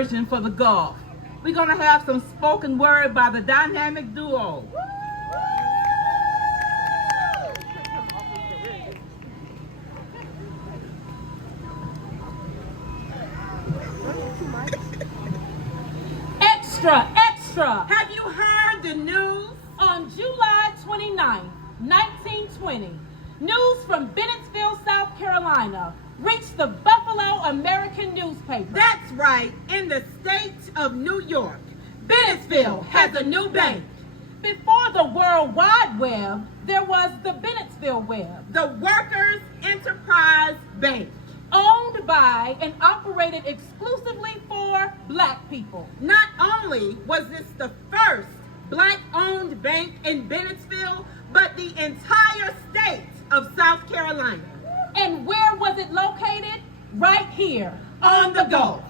For the golf. We're going to have some spoken word by the dynamic duo. Extra, extra! Have you heard the news? On July 29, 1920, news from Bennettsville, South Carolina, reached the Buffalo American newspaper. That's right, in the state of New York, Bennettsville has a new bank. Before the World Wide Web, there was the Bennettsville Web, The Workers' Enterprise Bank. owned by and operated exclusively for Black people. Not only was this the first Black-owned bank in Bennettsville, but the entire state of South Carolina. And where was it located? Right here. On the Gulf.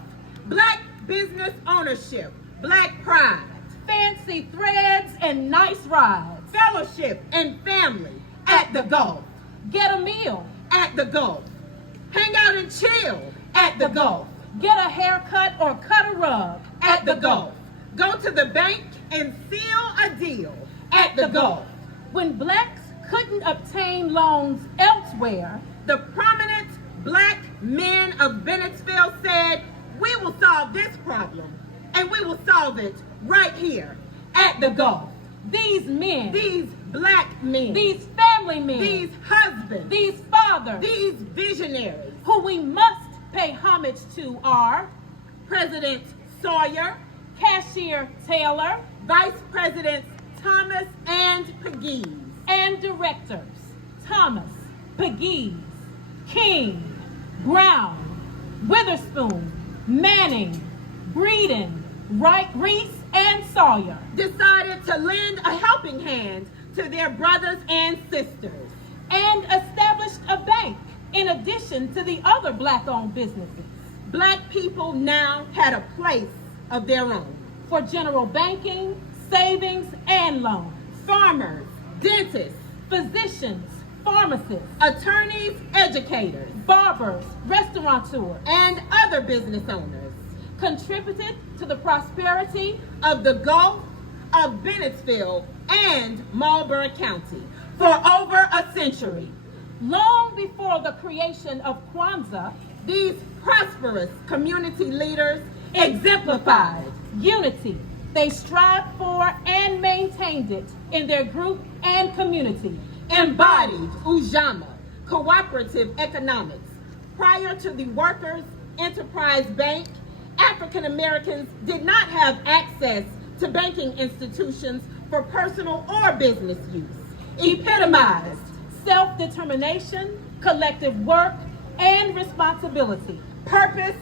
Black business ownership, Black pride, Fancy threads and nice rides. fellowship and family at the Gulf. Get a meal. At the Gulf. Hang out and chill at the Gulf. Get a haircut or cut a rug. At the Gulf. Go to the bank and seal a deal at the Gulf. When Blacks couldn't obtain loans elsewhere, The prominent Black men of Bennettsville said, we will solve this problem, and we will solve it right here at the Gulf. these men, These Black men, these family men, these husbands, these fathers, these visionaries, who we must pay homage to are President Sawyer, Cashier Taylor Vice Presidents Thomas and Pegues, and directors Thomas, Pegues, King, Brown, Witherspoon, Manning, Breeden, Reese, and Sawyer. decided to lend a helping hand to their brothers and sisters. And established a bank in addition to the other Black-owned businesses Black people now had a place of their own. for general banking, savings, and loans. Farmers, dentists, Physicians, pharmacists, attorneys, educators, barbers, restaurateurs and other business owners contributed to the prosperity of the Gulf of Bennettsville and Marlboro County for over a century. long before the creation of Kwanzaa. These prosperous community leaders exemplified Unity. They strived for and maintained it in their group and community. embodied Ujamaa, cooperative economics. Prior to the Workers' Enterprise Bank, African Americans did not have access to banking institutions for personal or business use. Epitomized Self-determination, collective work, and responsibility. purpose,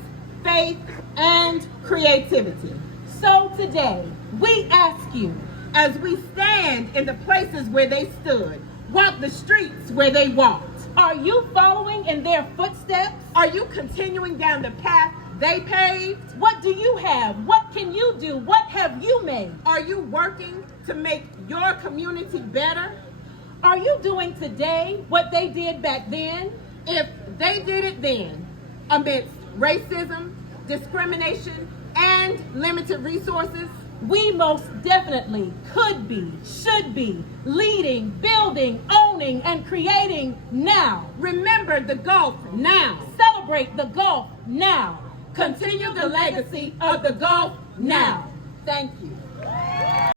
faith, and creativity. So today, we ask you, As we stand in the places where they stood, walk the streets where they walked, are you following in their footsteps? are you continuing down the path they paved? What do you have? What can you do? What have you made? Are you working to make your community better? Are you doing today what they did back then? If they did it then, amidst racism, discrimination, and limited resources, We most definitely could be, should be, leading, building, owning, and creating now. remember the Gulf now. Celebrate the Gulf now. Continue the legacy of the Gulf now. Thank you.